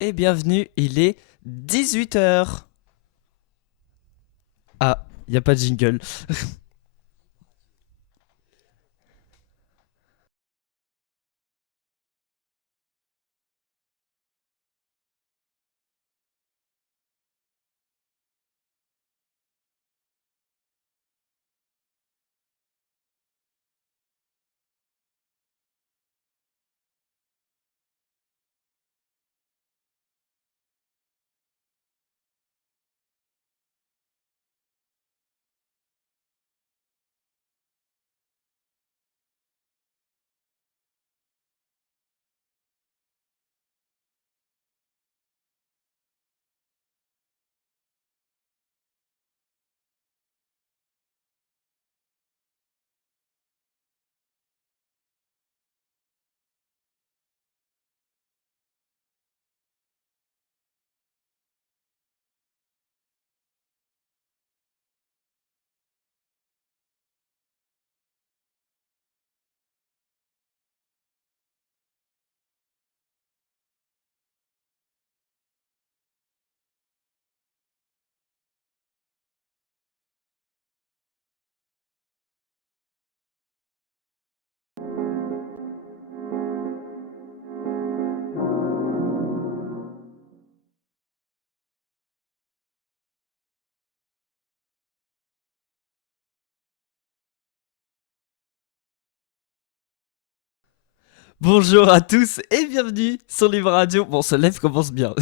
et bienvenue, il est 18 h. Ah, y a pas de jingle. Bonjour à tous et bienvenue sur Libre Radio. Bon, ce live commence bien.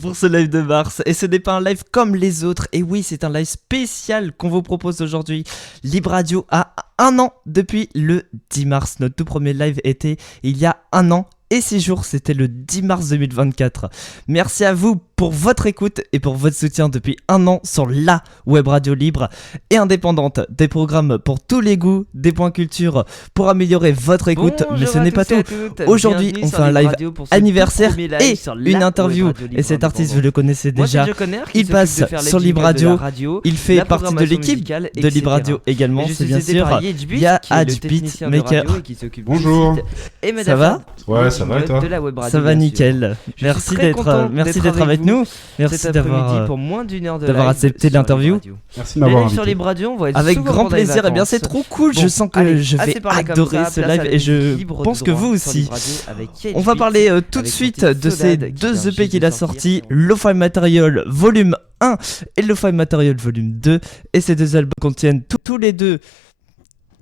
Pour ce live de mars. Et ce n'est pas un live comme les autres. Et oui, c'est un live spécial qu'on vous propose aujourd'hui. Libre Radio a 1 an depuis le 10 mars. Notre tout premier live était il y a 1 an. Et 6 jours, c'était le 10 mars 2024. Merci à vous pour votre écoute et pour votre soutien depuis 1 an sur la web radio libre et indépendante. Des programmes pour tous les goûts, des points culture pour améliorer votre écoute. Mais ce n'est pas tout. Aujourd'hui, on fait un live anniversaire et une interview. Et cet artiste, vous le connaissez déjà. Il passe sur Libre Radio. Il fait partie de l'équipe de Libre Radio également. C'est bien sûr. Il y a Beatmaker. Bonjour. Ça va ? Ouais, ça va et toi ? Ça va nickel. Merci d'être avec nous. Merci d'avoir accepté l'interview. Merci de m'avoir invité. Avec grand plaisir. Et bien c'est trop cool. Je sens que je vais adorer ce live et je pense que vous aussi. On va parler tout de suite de ces deux EP qu'il a sortis, Lo-Fi Material Volume 1 et Lo-Fi Material Volume 2. Et ces deux albums contiennent tous les deux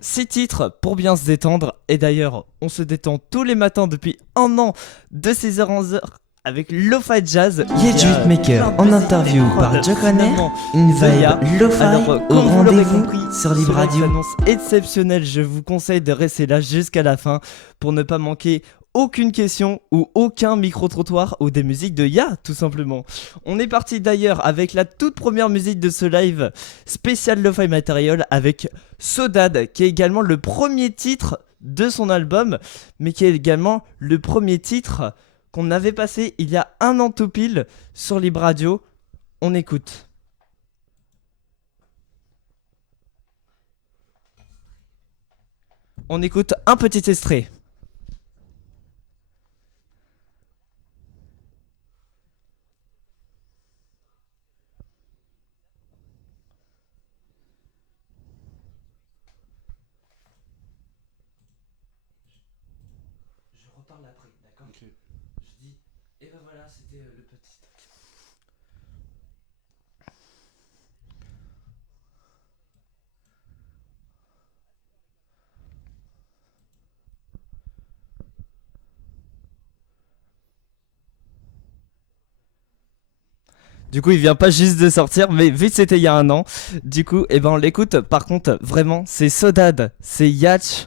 6 titres pour bien se détendre. Et d'ailleurs, on se détend tous les matins depuis 1 an de 6h à 11h avec Lo-Fi Jazz. Beatmaker en interview par Joe Conner. Une vibe Lo-Fi au rendez-vous sur Libre Radio. Annonce exceptionnelle, je vous conseille de rester là jusqu'à la fin pour ne pas manquer aucune question ou aucun micro-trottoir ou des musiques de Ya tout simplement. On est parti d'ailleurs avec la toute première musique de ce live spécial Lo-Fi Material avec Sodad, qui est également le premier titre de son album, mais qui est également le premier titre qu'on avait passé il y a 1 an tout pile sur Libre Radio. On écoute. On écoute un petit extrait. Je dis, et ben voilà, c'était le petit. Du coup, il vient pas juste de sortir, mais vu que c'était il y a 1 an, du coup, et ben on l'écoute. Par contre, vraiment, c'est Sodad, c'est Yatch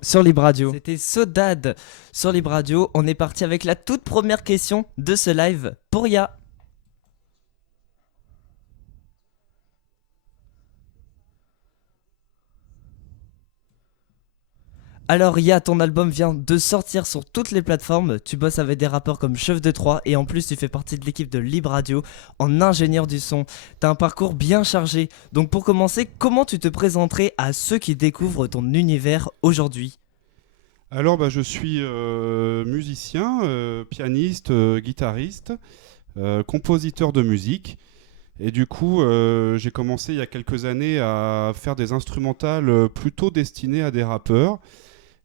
sur Libre Radio. C'était Sodad sur Libre Radio. On est parti avec la toute première question de ce live pour Ya. Alors Ya, ton album vient de sortir sur toutes les plateformes. Tu bosses avec des rappeurs comme Chef de Troyes et en plus tu fais partie de l'équipe de Libre Radio en ingénieur du son. T'as un parcours bien chargé. Donc pour commencer, comment tu te présenterais à ceux qui découvrent ton univers aujourd'hui ? Alors, je suis musicien, pianiste, guitariste, compositeur de musique. Et du coup, j'ai commencé il y a quelques années à faire des instrumentales plutôt destinées à des rappeurs.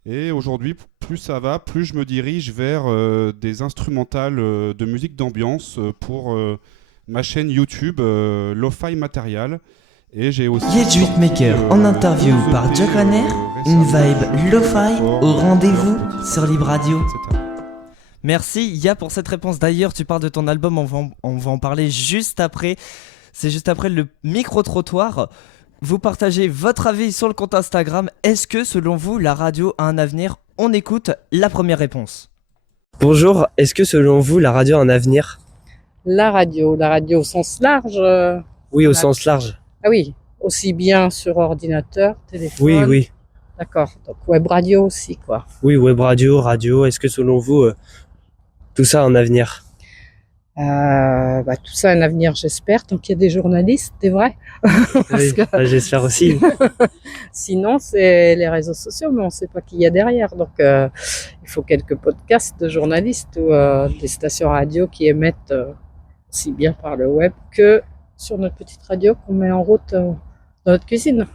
Et aujourd'hui, plus ça va, plus je me dirige vers des instrumentales de musique d'ambiance pour ma chaîne YouTube Lo-Fi Material. Et j'ai aussi Yet Maker en interview par Jack Hanner, une vibe lo-fi au rendez-vous sur Libre Radio. Etc. Merci Ya pour cette réponse. D'ailleurs, tu parles de ton album, on va en parler juste après. C'est juste après le micro-trottoir. Vous partagez votre avis sur le compte Instagram. Est-ce que selon vous, la radio a un avenir? On écoute la première réponse. Bonjour, est-ce que selon vous, la radio a un avenir? La radio au sens large. Oui, au sens large. Ah oui, aussi bien sur ordinateur, téléphone. Oui. D'accord, donc web radio aussi, quoi. Oui, web radio. Est-ce que selon vous, tout ça a un avenir? Tout ça a un avenir, j'espère, tant qu'il y a des journalistes, c'est vrai. Oui, j'espère aussi. Sinon, c'est les réseaux sociaux, mais on ne sait pas qui il y a derrière. Donc, il faut quelques podcasts de journalistes ou des stations radio qui émettent aussi bien par le web que sur notre petite radio qu'on met en route dans notre cuisine.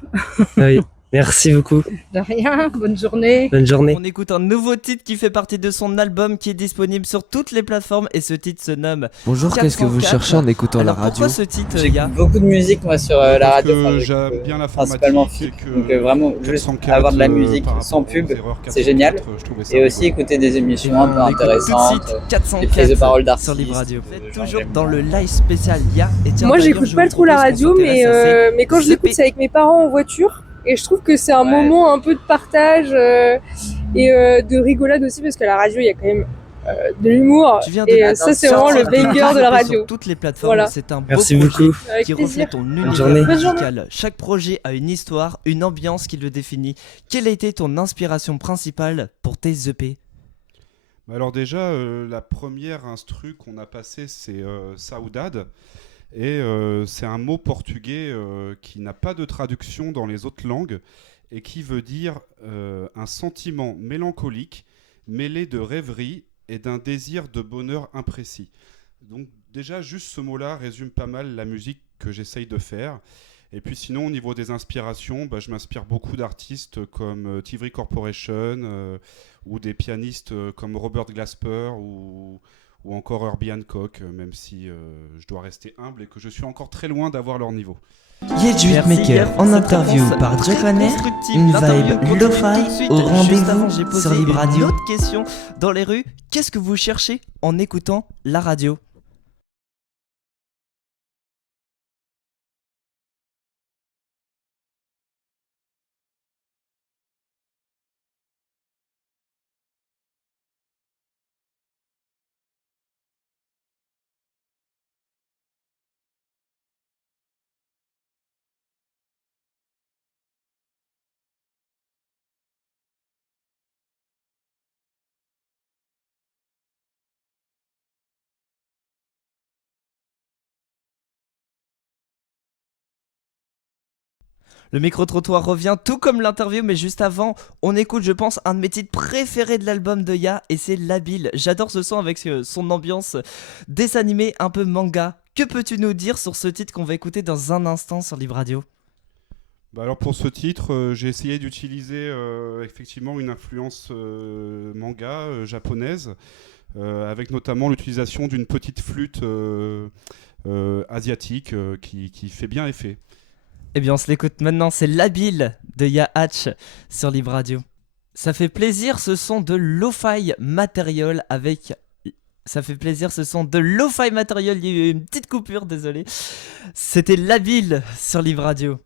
Oui, merci beaucoup. De rien, bonne journée. Bonne journée. On écoute un nouveau titre qui fait partie de son album qui est disponible sur toutes les plateformes et ce titre se nomme Bonjour, qu'est-ce que vous cherchez en écoutant Alors, la radio? Pourquoi ce titre, J'écoute Ya? beaucoup de musique moi sur la Parce radio. que j'aime bien principalement l'informatique. FIP, donc vraiment juste 404, avoir de la musique par sans rapport aux pub, erreurs c'est génial. 404, je trouvais ça Et aussi rigolo. écouter des émissions un peu On écoute tout de intéressantes, suite des 404 prises de parole sur d'artistes. Libre Radio. Vous êtes toujours j'aime dans bien. le live spécial Ya. Et tiens, Moi, d'ailleurs, j'écoute je pas vous trop la propose qu'on radio, s'intéresse à ces mais quand je l'écoute, EP. c'est avec mes parents en voiture. Et je trouve que c'est un Ouais. moment un peu de partage et de rigolade aussi, parce qu'à la radio, il y a quand même de l'humour. Tu viens de Et la ça, c'est vraiment le banger de la radio. Sur toutes les plateformes, Voilà. c'est un beau Merci projet beaucoup. Avec qui plaisir. reflète ton Bonne univers journée. Bonne journée. musical. Chaque projet a une histoire, une ambiance qui le définit. Quelle a été ton inspiration principale pour tes EP? Alors déjà, la première instru qu'on a passée, c'est Saudade. Et c'est un mot portugais qui n'a pas de traduction dans les autres langues et qui veut dire un sentiment mélancolique mêlé de rêverie et d'un désir de bonheur imprécis. Donc déjà, juste ce mot-là résume pas mal la musique que j'essaye de faire. Et puis sinon, au niveau des inspirations, je m'inspire beaucoup d'artistes comme Tivry Corporation ou des pianistes comme Robert Glasper ou encore Herbie Hancock, même si je dois rester humble et que je suis encore très loin d'avoir leur niveau. Yet Maker en interview par Jack Hanner, une vibe lo-fi au rendez-vous J'ai posé sur Libre Radio. une autre question dans les rues. Qu'est-ce que vous cherchez en écoutant la radio? Le micro-trottoir revient tout comme l'interview, mais juste avant, on écoute, je pense, un de mes titres préférés de l'album de Ya, et c'est Labile. J'adore ce son avec son ambiance dessin animé, un peu manga. Que peux-tu nous dire sur ce titre qu'on va écouter dans un instant sur Libre Radio? Alors pour ce titre, j'ai essayé d'utiliser effectivement une influence manga japonaise, avec notamment l'utilisation d'une petite flûte asiatique qui fait bien effet. Eh bien, on se l'écoute maintenant, c'est Labile de Ya Hatch sur Libre Radio. Ça fait plaisir ce son de Lo-Fi Material avec... Ça fait plaisir ce son de Lo-Fi Material, il y a eu une petite coupure, désolé. C'était Labile sur Libre Radio.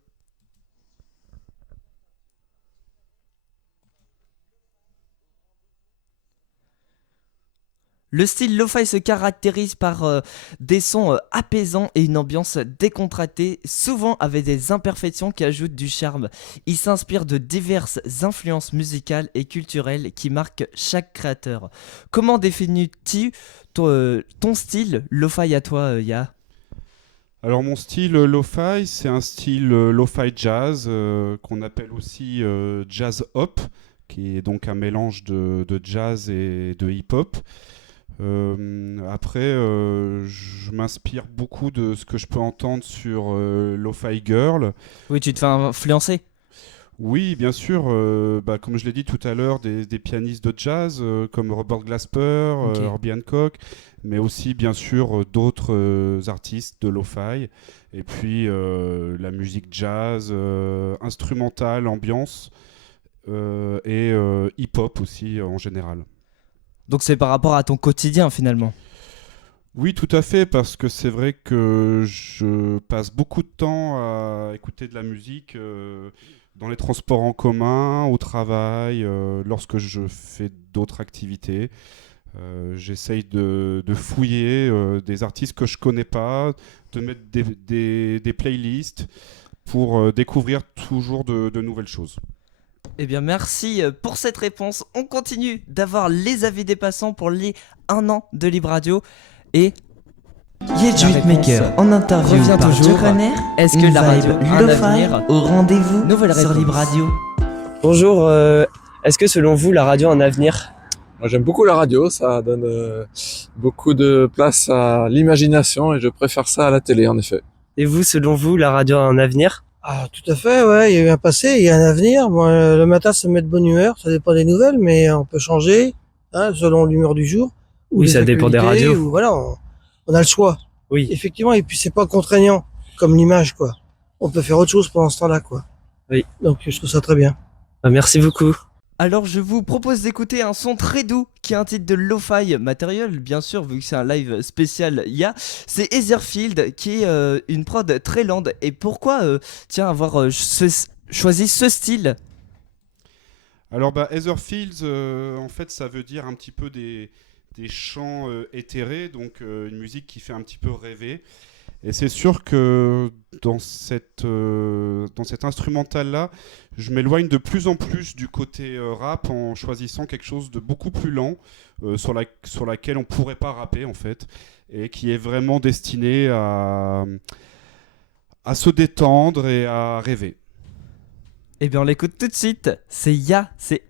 Le style lo-fi se caractérise par des sons apaisants et une ambiance décontractée, souvent avec des imperfections qui ajoutent du charme. Il s'inspire de diverses influences musicales et culturelles qui marquent chaque créateur. Comment définis-tu ton style lo-fi à toi, Ya? Alors mon style lo-fi, c'est un style lo-fi jazz qu'on appelle aussi jazz hop, qui est donc un mélange de jazz et de hip-hop. Après, je m'inspire beaucoup de ce que je peux entendre sur Lo-Fi Girl. Oui, tu te fais influencer. Oui, bien sûr. Comme je l'ai dit tout à l'heure, des pianistes de jazz comme Robert Glasper, Herbie Hancock, mais aussi bien sûr d'autres artistes de lo-fi. Et puis la musique jazz, instrumentale, ambiance et hip-hop aussi en général. Donc c'est par rapport à ton quotidien finalement. Oui, tout à fait, parce que c'est vrai que je passe beaucoup de temps à écouter de la musique dans les transports en commun, au travail, lorsque je fais d'autres activités. J'essaye de fouiller des artistes que je connais pas, de mettre des playlists pour découvrir toujours de nouvelles choses. Eh bien merci pour cette réponse. On continue d'avoir les avis des passants pour les 1 an de Libre Radio. Et Maker en interview revient par toujours. Jokaner. Est-ce que la radio a un Lo-Fi avenir? au rendez-vous Nouvelle sur réponse. Libre Radio. Bonjour, est-ce que selon vous la radio a un avenir? Moi j'aime beaucoup la radio, ça donne beaucoup de place à l'imagination et je préfère ça à la télé en effet. Et vous, selon vous, la radio a un avenir? Ah, tout à fait, ouais. Il y a eu un passé, il y a un avenir. Moi, le matin, ça me met de bonne humeur. Ça dépend des nouvelles, mais on peut changer, selon l'humeur du jour. Ou Oui, les ça dépend des actualités, radios. ou voilà, on a le choix. Oui. Effectivement, et puis c'est pas contraignant, comme l'image, quoi. On peut faire autre chose pendant ce temps-là, quoi. Oui. Donc, je trouve ça très bien. Merci beaucoup. Alors je vous propose d'écouter un son très doux qui a un titre de lo-fi matériel, bien sûr, vu que c'est un live spécial IA. C'est Etherfield qui est une prod très lente. Et pourquoi avoir choisi ce style? Alors Etherfields, en fait ça veut dire un petit peu des chants éthérés, donc une musique qui fait un petit peu rêver. Et c'est sûr que dans cet instrumental-là, je m'éloigne de plus en plus du côté rap en choisissant quelque chose de beaucoup plus lent, sur laquelle on ne pourrait pas rapper en fait, et qui est vraiment destiné à se détendre et à rêver. Eh bien on l'écoute tout de suite, c'est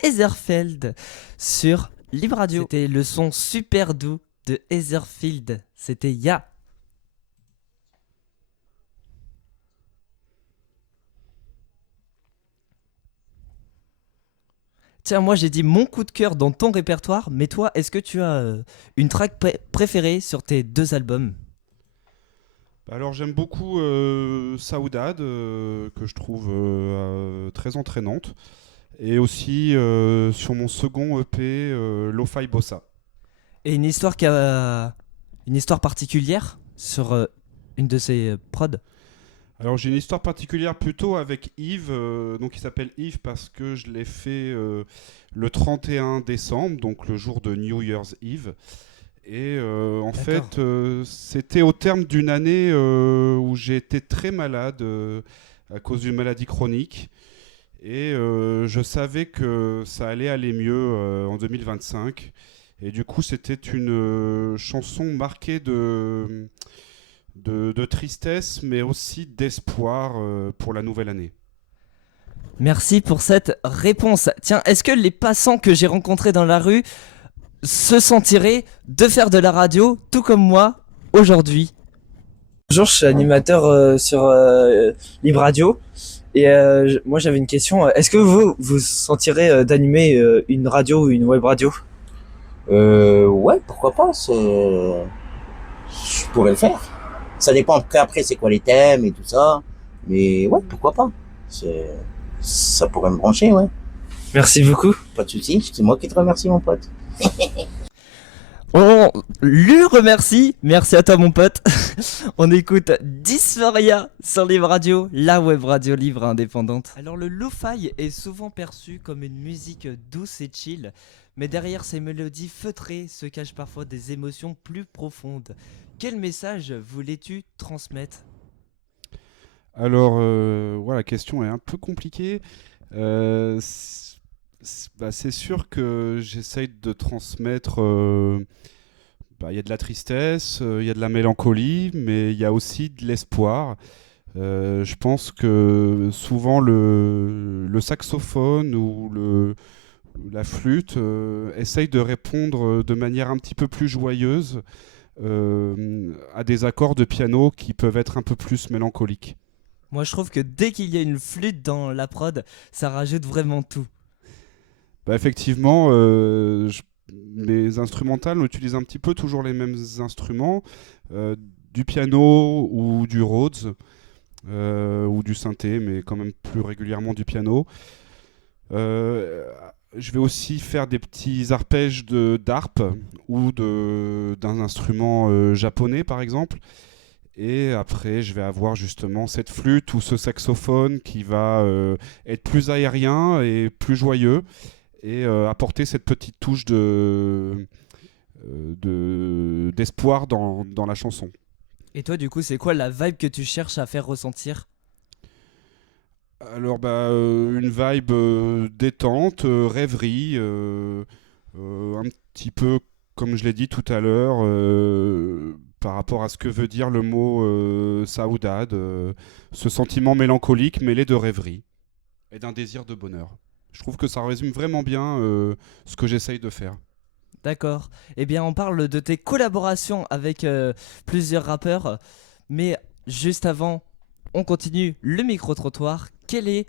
Etherfield sur Libre Radio. C'était le son super doux de Etherfield, c'était Ya. Tiens, moi j'ai dit mon coup de cœur dans ton répertoire, mais toi, est-ce que tu as une track préférée sur tes 2 albums? Alors j'aime beaucoup Saoudade, que je trouve très entraînante, et aussi sur mon second EP, Lo-Fi Bossa. Et une histoire particulière sur une de ces prods? Alors j'ai une histoire particulière plutôt avec Yves, donc il s'appelle Yves parce que je l'ai fait le 31 décembre, donc le jour de New Year's Eve. Et en fait, c'était au terme d'une année où j'ai été très malade à cause d'une maladie chronique. Et je savais que ça allait aller mieux en 2025. Et du coup, c'était une chanson marquée de tristesse, mais aussi d'espoir pour la nouvelle année. Merci pour cette réponse. Tiens, est-ce que les passants que j'ai rencontrés dans la rue se sentiraient de faire de la radio, tout comme moi, aujourd'hui? Bonjour, je suis animateur sur Libre Radio. Et moi j'avais une question. Est-ce que vous sentirez d'animer une radio ou une web radio? Ouais, pourquoi pas, je pourrais le faire. Ça dépend après c'est quoi les thèmes et tout ça. Mais ouais, pourquoi pas. Ça pourrait me brancher, ouais. Merci beaucoup. Pas de soucis, c'est moi qui te remercie, mon pote. On lui remercie. Merci à toi, mon pote. On écoute Dysphoria sur Libre Radio, la web radio libre indépendante. Alors, le lo-fi est souvent perçu comme une musique douce et chill, mais derrière ces mélodies feutrées se cachent parfois des émotions plus profondes. Quel message voulais-tu transmettre? Alors, la question est un peu compliquée. C'est sûr que j'essaye de transmettre. Il y a de la tristesse, il y a de la mélancolie, mais il y a aussi de l'espoir. Je pense que souvent le saxophone ou la flûte essaye de répondre de manière un petit peu plus joyeuse à des accords de piano qui peuvent être un peu plus mélancoliques. Moi, je trouve que dès qu'il y a une flûte dans la prod, ça rajoute vraiment tout. Bah, effectivement, les instrumentales utilisent un petit peu toujours les mêmes instruments, du piano ou du Rhodes, ou du synthé, mais quand même plus régulièrement du piano. Je vais aussi faire des petits arpèges d'harpe ou d'un instrument japonais, par exemple. Et après, je vais avoir justement cette flûte ou ce saxophone qui va être plus aérien et plus joyeux et apporter cette petite touche d'espoir dans la chanson. Et toi, du coup, c'est quoi la vibe que tu cherches à faire ressentir ? Alors, une vibe détente, rêverie, un petit peu comme je l'ai dit tout à l'heure, par rapport à ce que veut dire le mot saudade, ce sentiment mélancolique mêlé de rêverie et d'un désir de bonheur. Je trouve que ça résume vraiment bien ce que j'essaye de faire. D'accord. Eh bien, on parle de tes collaborations avec plusieurs rappeurs, mais juste avant, on continue le micro-trottoir. Quel est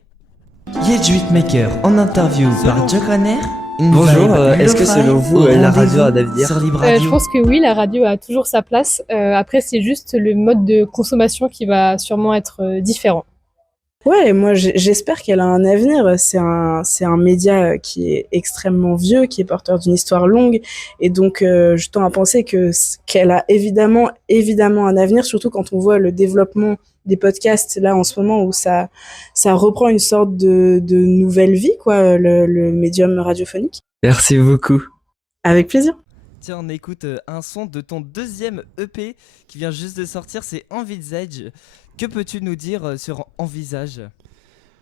Yejuitmaker en interview par Joe Craner. Bonjour, est-ce que selon vous, la radio a d'avenir sur Libre Radio? Je pense que oui, la radio a toujours sa place. Après, c'est juste le mode de consommation qui va sûrement être différent. Ouais, moi j'espère qu'elle a un avenir. C'est un média qui est extrêmement vieux, qui est porteur d'une histoire longue, et donc je tends à penser qu'elle a évidemment un avenir, surtout quand on voit le développement des podcasts là en ce moment où ça reprend une sorte de nouvelle vie, quoi, le médium radiophonique. Merci beaucoup. Avec plaisir. Tiens, on écoute un son de ton deuxième EP qui vient juste de sortir, c'est Envisage. Que peux-tu nous dire sur Envisage ?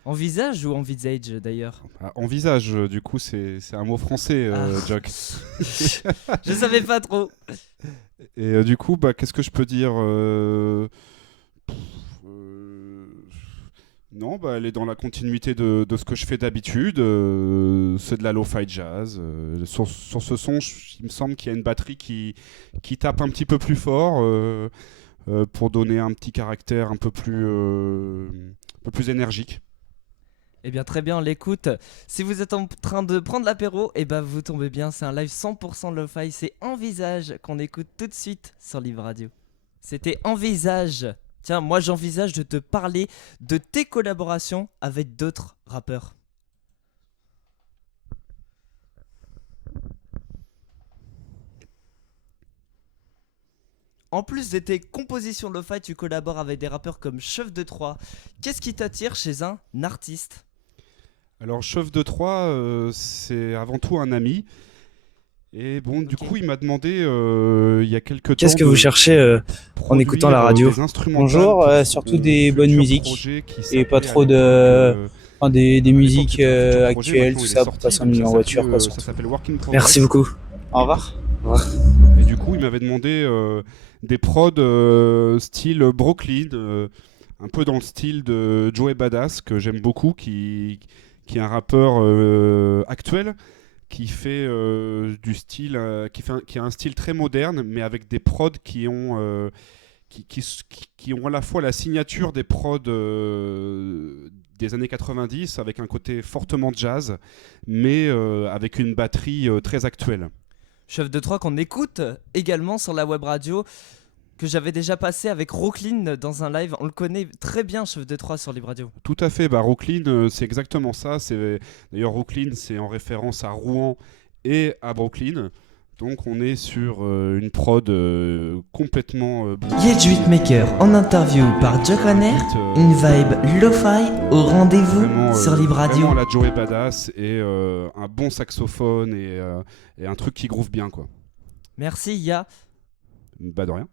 Envisage ou Envisage d'ailleurs ? Envisage, du coup, c'est un mot français, Jock. Je savais pas trop. Et du coup, qu'est-ce que je peux dire Non, elle est dans la continuité de ce que je fais d'habitude. C'est de la lo-fi jazz. Sur ce son, il me semble qu'il y a une batterie qui tape un petit peu plus fort pour donner un petit caractère un peu plus énergique. Eh bien très bien, on l'écoute. Si vous êtes en train de prendre l'apéro, vous tombez bien, c'est un live 100% lo-fi. C'est Envisage qu'on écoute tout de suite sur Libre Radio. C'était Envisage. Tiens, moi j'envisage de te parler de tes collaborations avec d'autres rappeurs. En plus de tes compositions lo-fi, tu collabores avec des rappeurs comme Chef de Troyes. Qu'est-ce qui t'attire chez un artiste ? Alors Chef de Troyes, c'est avant tout un ami. Et bon, du coup, il m'a demandé il y a quelques temps. Qu'est-ce que vous cherchez en écoutant la radio ? Bonjour, surtout des bonnes musiques et pas trop des musiques actuelles, tout ça, pour passer en milieu en voiture. Quoi, ça s'appelle Working Progress. Merci beaucoup. Au revoir. Et du coup, il m'avait demandé des prods style Brooklyn, un peu dans le style de Joey Badass, que j'aime beaucoup, qui est un rappeur actuel, qui fait du style, qui a un style très moderne, mais avec des prods qui ont à la fois la signature des prods des années 90, avec un côté fortement jazz, mais avec une batterie très actuelle. Chef de Troyes qu'on écoute également sur la web radio, que j'avais déjà passé avec Rocklin dans un live. On le connaît très bien, Chef de Troyes, sur Libre Radio. Tout à fait, Rocklin, c'est exactement ça. D'ailleurs, Rocklin, c'est en référence à Rouen et à Brooklyn. Donc on est sur une prod complètement... Yejuitmaker en interview par Joe Craner, une vibe lo-fi au rendez-vous sur Libre Radio. Vraiment la Joey Badass et un bon saxophone et un truc qui groove bien, quoi. Merci, Ya. De rien.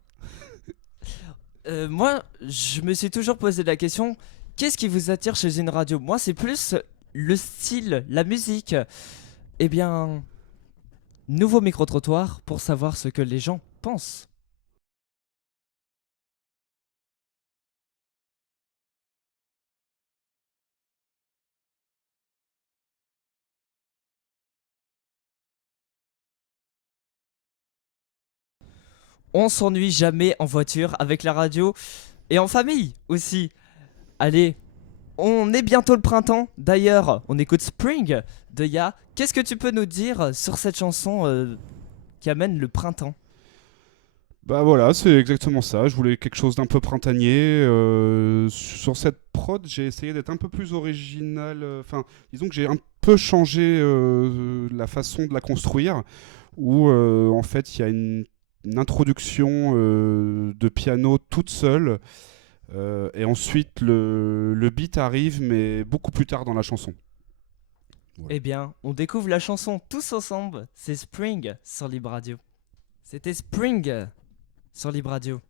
Moi, je me suis toujours posé la question, qu'est-ce qui vous attire chez une radio ? Moi, c'est plus le style, la musique. Eh bien, nouveau micro-trottoir pour savoir ce que les gens pensent. on s'ennuie jamais en voiture avec la radio et en famille aussi. Allez, on est bientôt le printemps. D'ailleurs, on écoute Spring de Ya. Qu'est-ce que tu peux nous dire sur cette chanson qui amène le printemps ? Bah voilà, c'est exactement ça. Je voulais quelque chose d'un peu printanier. Sur cette prod, j'ai essayé d'être un peu plus original. Enfin, disons que j'ai un peu changé la façon de la construire, où en fait, il y a une introduction de piano toute seule, et ensuite le beat arrive, mais beaucoup plus tard dans la chanson. Voilà. Eh bien, on découvre la chanson tous ensemble. C'est Spring sur Libre Radio. C'était Spring sur Libre Radio.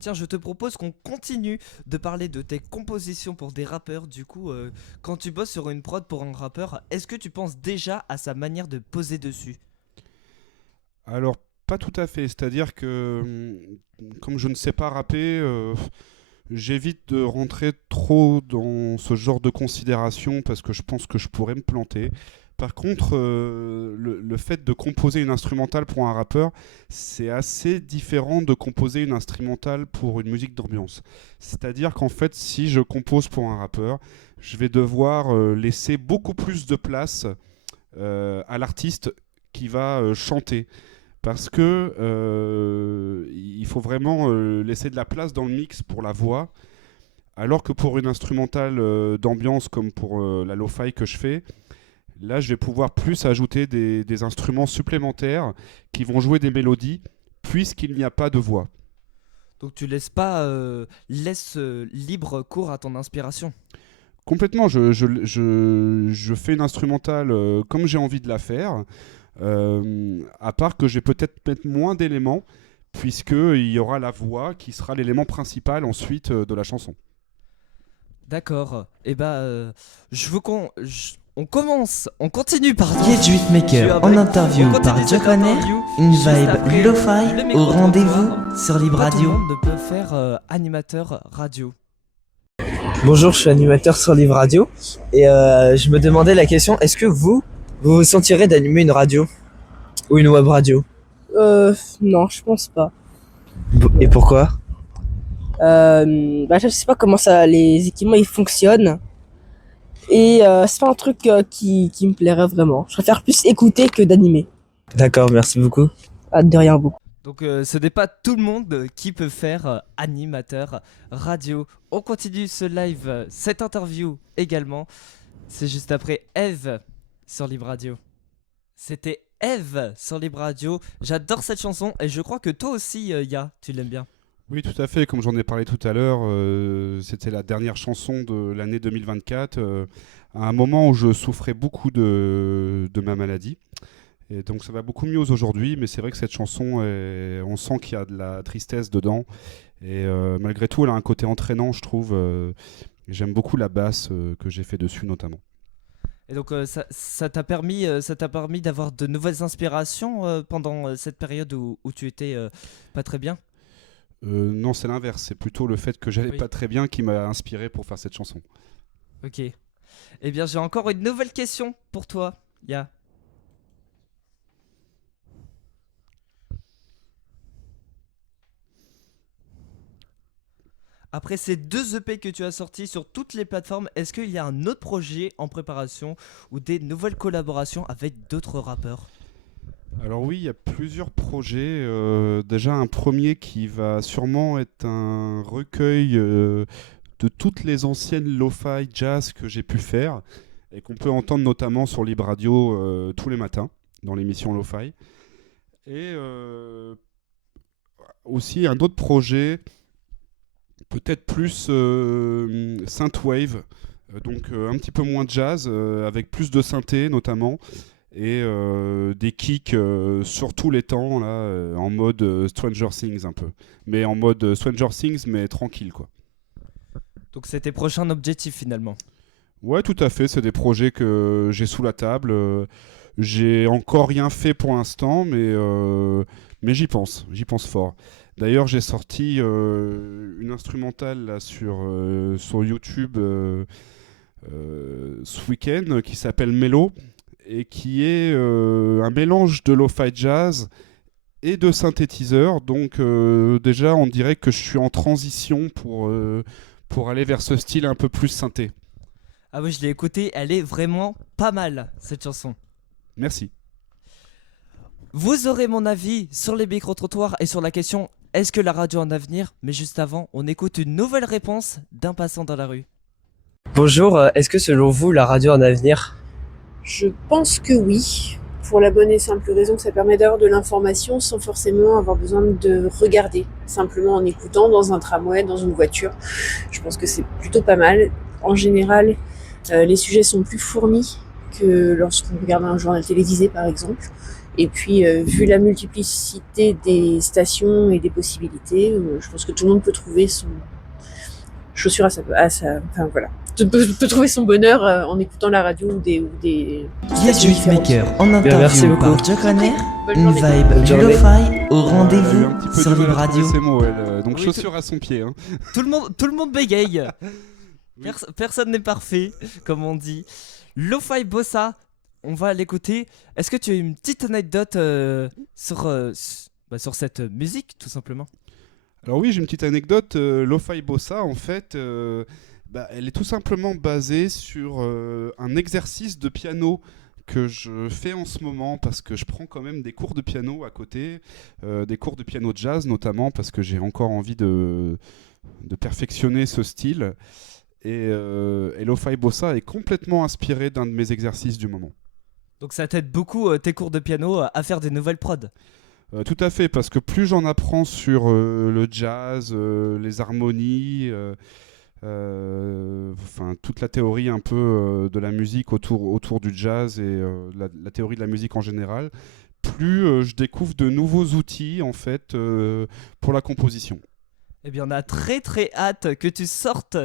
Tiens, je te propose qu'on continue de parler de tes compositions pour des rappeurs. Du coup, quand tu bosses sur une prod pour un rappeur, est-ce que tu penses déjà à sa manière de poser dessus ? Alors, pas tout à fait. C'est-à-dire que, comme je ne sais pas rapper, j'évite de rentrer trop dans ce genre de considération parce que je pense que je pourrais me planter. Par contre, le fait de composer une instrumentale pour un rappeur, c'est assez différent de composer une instrumentale pour une musique d'ambiance. C'est-à-dire qu'en fait, si je compose pour un rappeur, je vais devoir laisser beaucoup plus de place à l'artiste qui va chanter. Parce que il faut vraiment laisser de la place dans le mix pour la voix, alors que pour une instrumentale d'ambiance comme pour la lo-fi que je fais, là je vais pouvoir plus ajouter des instruments supplémentaires qui vont jouer des mélodies, puisqu'il n'y a pas de voix. Donc tu laisses pas libre cours à ton inspiration. Complètement, je fais une instrumentale comme j'ai envie de la faire. À part que je vais peut-être mettre moins d'éléments, puisqu'il y aura la voix qui sera l'élément principal ensuite de la chanson. D'accord. Et je veux qu'on continue par Gadget Maker en interview par Jack Hanner, une vibe lo-fi au rendez-vous sur Libre Radio. Tout le monde peut faire animateur radio. Bonjour, je suis animateur sur Libre Radio et je me demandais la question, est-ce que vous vous sentirez d'animer une radio ou une web radio? Non, je pense pas. Et pourquoi? Je sais pas comment les équipements ils fonctionnent. Et c'est pas un truc qui me plairait vraiment. Je préfère plus écouter que d'animer. D'accord, merci beaucoup. De rien, beaucoup. Donc ce n'est pas tout le monde qui peut faire animateur radio. On continue ce live, cette interview également. C'est juste après Eve sur Libre Radio. C'était Eve sur Libre Radio. J'adore cette chanson et je crois que toi aussi, Ya, tu l'aimes bien. Oui, tout à fait. Comme j'en ai parlé tout à l'heure, c'était la dernière chanson de l'année 2024, à un moment où je souffrais beaucoup de ma maladie. Et donc ça va beaucoup mieux aujourd'hui, mais c'est vrai que cette chanson, on sent qu'il y a de la tristesse dedans. Et malgré tout, elle a un côté entraînant, je trouve. J'aime beaucoup la basse que j'ai fait dessus notamment. Et donc ça t'a permis d'avoir de nouvelles inspirations pendant cette période où tu étais pas très bien ? Non, c'est l'inverse. C'est plutôt le fait que j'allais pas très bien qui m'a inspiré pour faire cette chanson. Ok. Eh bien, j'ai encore une nouvelle question pour toi, Ya. Après ces 2 EP que tu as sortis sur toutes les plateformes, est-ce qu'il y a un autre projet en préparation ou des nouvelles collaborations avec d'autres rappeurs ? Alors oui, il y a plusieurs projets. Déjà un premier qui va sûrement être un recueil de toutes les anciennes lo-fi jazz que j'ai pu faire et qu'on peut entendre notamment sur Libre Radio tous les matins dans l'émission lo-fi. Et aussi un autre projet peut-être plus synthwave, donc un petit peu moins jazz, avec plus de synthé notamment. Et des kicks sur tous les temps, là, en mode Stranger Things un peu. Mais en mode Stranger Things, mais tranquille, quoi. Donc c'est tes prochains objectifs, finalement ? Ouais, tout à fait. C'est des projets que j'ai sous la table. J'ai encore rien fait pour l'instant, mais j'y pense. J'y pense fort. D'ailleurs, j'ai sorti une instrumentale là, sur YouTube ce week-end qui s'appelle Mellow et qui est un mélange de lo-fi jazz et de synthétiseur. Donc déjà, on dirait que je suis en transition pour aller vers ce style un peu plus synthé. Ah oui, je l'ai écoutée, elle est vraiment pas mal, cette chanson. Merci. Vous aurez mon avis sur les micro-trottoirs et sur la question « Est-ce que la radio a un avenir ?» Mais juste avant, on écoute une nouvelle réponse d'un passant dans la rue. Bonjour, est-ce que selon vous, la radio a un avenir ? Je pense que oui, pour la bonne et simple raison que ça permet d'avoir de l'information sans forcément avoir besoin de regarder, simplement en écoutant dans un tramway, dans une voiture. Je pense que c'est plutôt pas mal. En général, les sujets sont plus fournis que lorsqu'on regarde un journal télévisé par exemple. Et puis, vu la multiplicité des stations et des possibilités, je pense que tout le monde peut trouver son chaussure enfin voilà, peut trouver son bonheur en écoutant la radio ou des Yes Beatmaker en interview par Joe Conner, une vibe lo-fi au rendez-vous sur Libre Radio. Ces mots, donc oui, chaussure à son pied. Hein. Tout le monde bégaye. Oui. Personne n'est parfait, comme on dit. Lo-fi Bossa. On va l'écouter. Est-ce que tu as une petite anecdote sur cette musique, tout simplement ? Alors oui, j'ai une petite anecdote. Lo-fi Bossa, en fait, elle est tout simplement basée sur un exercice de piano que je fais en ce moment parce que je prends quand même des cours de piano à côté, des cours de piano jazz notamment parce que j'ai encore envie de perfectionner ce style. Et Lo-fi Bossa est complètement inspiré d'un de mes exercices du moment. Donc ça t'aide beaucoup, tes cours de piano, à faire des nouvelles prods. Tout à fait, parce que plus j'en apprends sur le jazz, les harmonies, toute la théorie un peu de la musique autour du jazz et la théorie de la musique en général, plus je découvre de nouveaux outils en fait pour la composition. Eh bien, on a très très hâte que tu sortes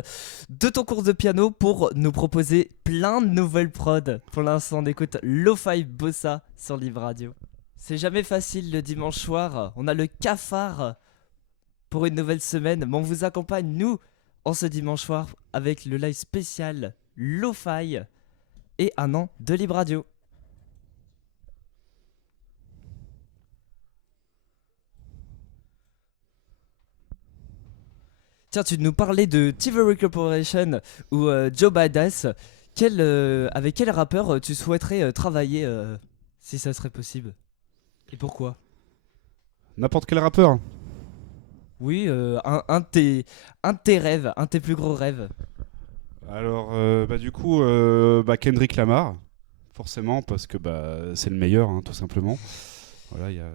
de ton cours de piano pour nous proposer plein de nouvelles prods. Pour l'instant, on écoute Lo-Fi Bossa sur Libre Radio. C'est jamais facile le dimanche soir. On a le cafard pour une nouvelle semaine. Mais on vous accompagne, nous, en ce dimanche soir avec le live spécial Lo-Fi et un an de Libre Radio. Tiens, tu nous parlais de Thievery Corporation ou Joe Badass. Avec quel rappeur tu souhaiterais travailler si ça serait possible ? Et pourquoi ? N'importe quel rappeur. Oui, un de tes rêves, un de tes plus gros rêves. Alors, du coup, Kendrick Lamar, forcément, parce que c'est le meilleur, hein, tout simplement. Voilà, il y a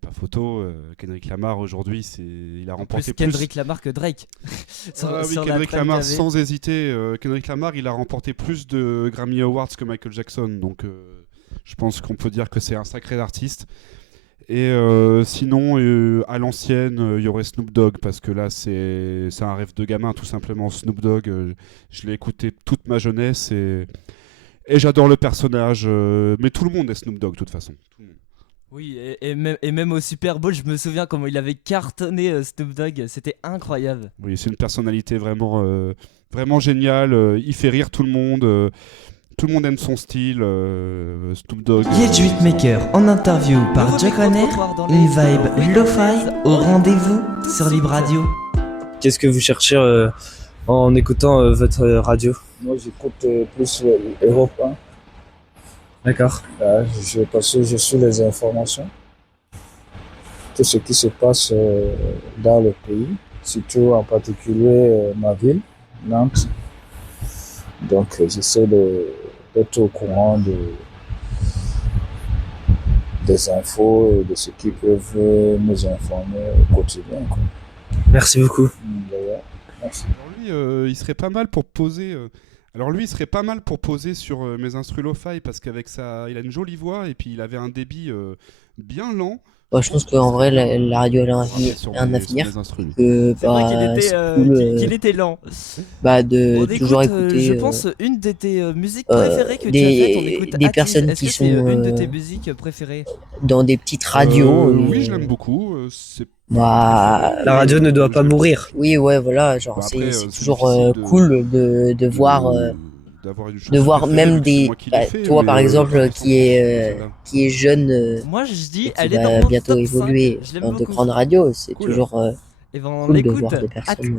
pas photo. Kendrick Lamar aujourd'hui, il a remporté plus. Kendrick Lamar que Drake. Kendrick Lamar sans hésiter. Kendrick Lamar, il a remporté plus de Grammy Awards que Michael Jackson, donc je pense qu'on peut dire que c'est un sacré artiste. Et sinon, à l'ancienne, il y aurait Snoop Dogg parce que là, c'est un rêve de gamin, tout simplement. Snoop Dogg, je l'ai écouté toute ma jeunesse et j'adore le personnage. Mais tout le monde est Snoop Dogg, de toute façon. Tout le monde. Oui, et même au Super Bowl, je me souviens comment il avait cartonné Snoop Dogg, c'était incroyable. Oui, c'est une personnalité vraiment, vraiment géniale, il fait rire tout le monde, tout le monde aime son style, Snoop Dogg. Yes Beatmaker en interview par Joe Conner, une vibe lo-fi au rendez-vous sur Libre Radio. Qu'est-ce que vous cherchez en écoutant votre radio ? Moi j'écoute plus Europe 1. D'accord. Parce que je suis les informations. Tout ce qui se passe dans le pays, surtout en particulier ma ville, Nantes. Donc j'essaie d'être au courant des infos et de ce qui peuvent nous informer au quotidien. Quoi. Merci beaucoup. Merci. Alors lui, il serait pas mal pour poser... il serait pas mal pour poser sur mes instrus lo-fi parce qu'avec il a une jolie voix et puis il avait un débit bien lent. Je pense qu'en vrai, la radio a un avenir. C'est vrai qu'il était lent. Toujours écouter. Je pense une de tes musiques préférées que tu as faites. On écoute des Active. personnes Est-ce qui que sont c'est une de tes musiques préférées dans des petites radios. Oui, je l'aime beaucoup. La radio ne doit pas mourir. Oui, ouais, voilà. Genre, c'est toujours cool de voir d'avoir une chose. De voir même des. Toi, par exemple, qui est jeune. Moi, je dis, qui elle est va dans mon bientôt top évoluer 5. dans de grandes radios. C'est toujours. Et ben on cool de l'écoute. voir des personnes.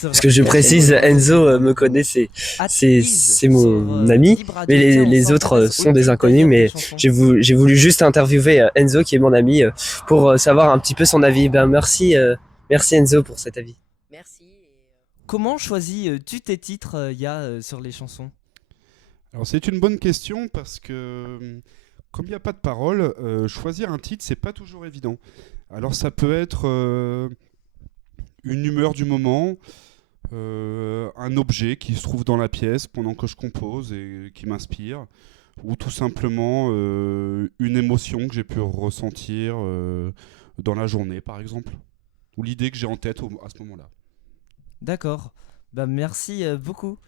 Parce que je précise, Enzo me connaît, c'est mon ami, mais les autres sont des inconnus. Mais j'ai voulu juste interviewer Enzo, qui est mon ami, pour savoir un petit peu son avis. Ben merci Enzo pour cet avis. Merci. Comment choisis-tu tes titres, Ya, sur les chansons? Alors c'est une bonne question parce que comme il n'y a pas de parole, choisir un titre c'est pas toujours évident. Alors ça peut être une humeur du moment, un objet qui se trouve dans la pièce pendant que je compose et qui m'inspire, ou tout simplement une émotion que j'ai pu ressentir dans la journée par exemple, ou l'idée que j'ai en tête à ce moment-là. D'accord, bah merci beaucoup.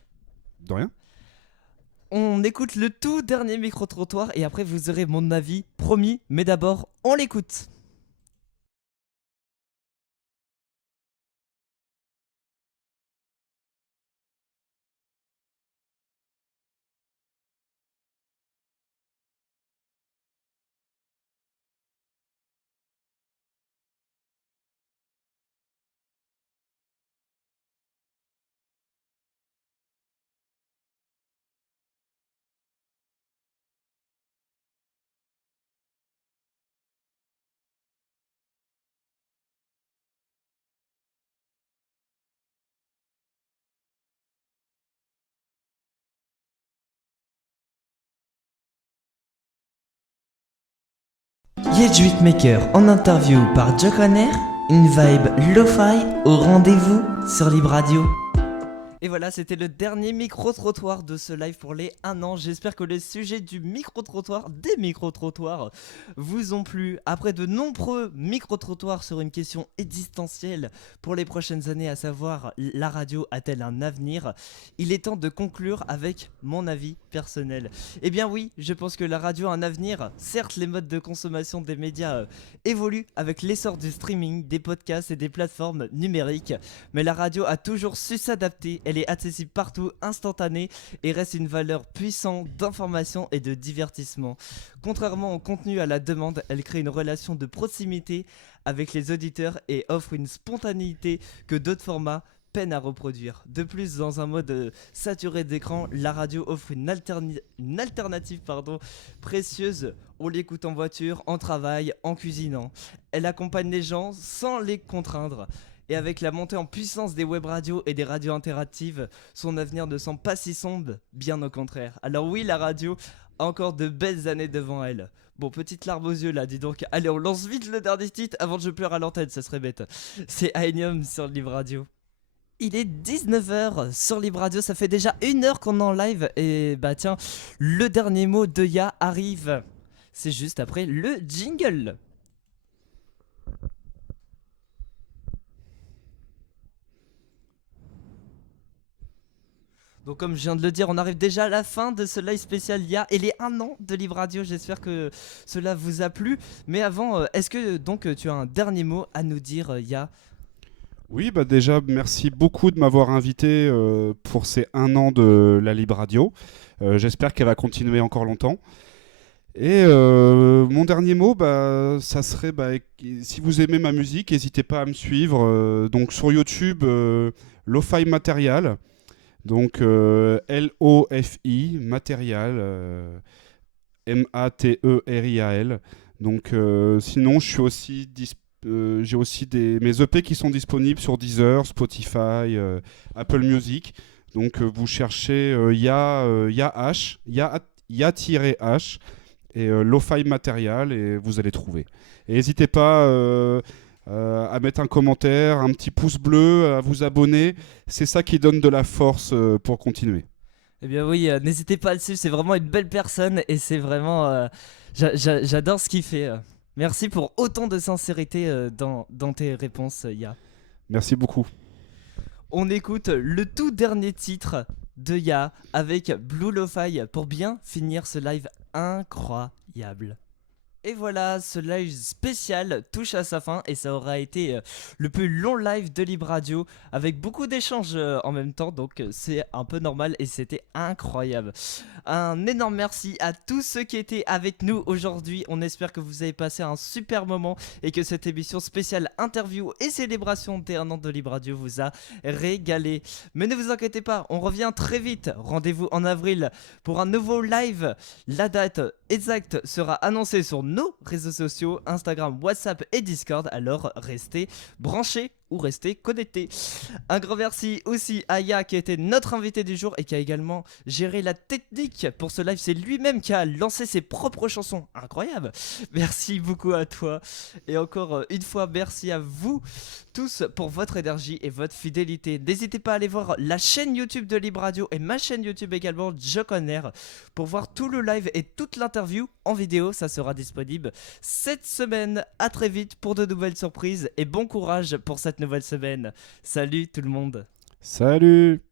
De rien. On écoute le tout dernier micro-trottoir et après vous aurez mon avis, promis, mais d'abord on l'écoute. Maker en interview par Jock On Air, une vibe lo-fi au rendez-vous sur Libre Radio. Et voilà, c'était le dernier micro-trottoir de ce live pour les 1 an. J'espère que les sujets du micro-trottoir, des micro-trottoirs, vous ont plu. Après de nombreux micro-trottoirs sur une question existentielle pour les prochaines années, à savoir la radio a-t-elle un avenir? Il est temps de conclure avec mon avis personnel. Eh bien oui, je pense que la radio a un avenir. Certes, les modes de consommation des médias évoluent avec l'essor du streaming, des podcasts et des plateformes numériques. Mais la radio a toujours su s'adapter. Elle est accessible partout, instantanée et reste une valeur puissante d'information et de divertissement. Contrairement au contenu à la demande, elle crée une relation de proximité avec les auditeurs et offre une spontanéité que d'autres formats peinent à reproduire. De plus, dans un mode saturé d'écran, la radio offre une alternative précieuse. On l'écoute en voiture, en travail, en cuisinant. Elle accompagne les gens sans les contraindre. Et avec la montée en puissance des web radios et des radios interactives, son avenir ne semble pas si sombre, bien au contraire. Alors oui, la radio a encore de belles années devant elle. Bon, petite larme aux yeux là, dis donc. Allez, on lance vite le dernier titre avant que je pleure à l'antenne, ça serait bête. C'est Aenium sur Libre Radio. Il est 19h sur Libre Radio, ça fait déjà 1 heure qu'on est en live. Et bah tiens, le dernier mot de Ya arrive. C'est juste après le jingle. Donc comme je viens de le dire, on arrive déjà à la fin de ce live spécial Ya et les 1 an de Libre Radio. J'espère que cela vous a plu. Mais avant, est-ce que donc tu as un dernier mot à nous dire, Ya? Oui, bah déjà, merci beaucoup de m'avoir invité pour ces 1 an de la Libre Radio. J'espère qu'elle va continuer encore longtemps. Et mon dernier mot, bah, ça serait, si vous aimez ma musique, n'hésitez pas à me suivre. Donc sur YouTube, Lo-Fi Material. Donc L-O-F-I, Material, M-A-T-E-R-I-A-L. Donc sinon, je suis aussi j'ai aussi mes EP qui sont disponibles sur Deezer, Spotify, Apple Music. Donc vous cherchez Ya-H et Lo-Fi Material et vous allez trouver. Et n'hésitez pas à mettre un commentaire, un petit pouce bleu, à vous abonner. C'est ça qui donne de la force pour continuer. Eh bien oui, n'hésitez pas à le suivre, c'est vraiment une belle personne et c'est vraiment... j'adore ce qu'il fait. Merci pour autant de sincérité dans tes réponses, Ya. Merci beaucoup. On écoute le tout dernier titre de Ya avec Blue Lo-Fi pour bien finir ce live incroyable. Et voilà, ce live spécial touche à sa fin et ça aura été le plus long live de Libre Radio avec beaucoup d'échanges en même temps, donc c'est un peu normal et c'était incroyable. Un énorme merci à tous ceux qui étaient avec nous aujourd'hui. On espère que vous avez passé un super moment et que cette émission spéciale interview et célébration des 1 an de Libre Radio vous a régalé. Mais ne vous inquiétez pas, on revient très vite. Rendez-vous en avril pour un nouveau live. La date exacte sera annoncée sur nos réseaux sociaux, Instagram, WhatsApp et Discord, alors restez branchés ou restez connectés. Un grand merci aussi à Ya qui était notre invité du jour et qui a également géré la technique pour ce live. C'est lui-même qui a lancé ses propres chansons. Incroyable. Merci beaucoup à toi. Et encore une fois, merci à vous tous pour votre énergie et votre fidélité. N'hésitez pas à aller voir la chaîne YouTube de Libre Radio et ma chaîne YouTube également, Jock On Air, pour voir tout le live et toute l'interview en vidéo. Ça sera disponible cette semaine. À très vite pour de nouvelles surprises et bon courage pour cette nouvelle semaine. Salut tout le monde. Salut.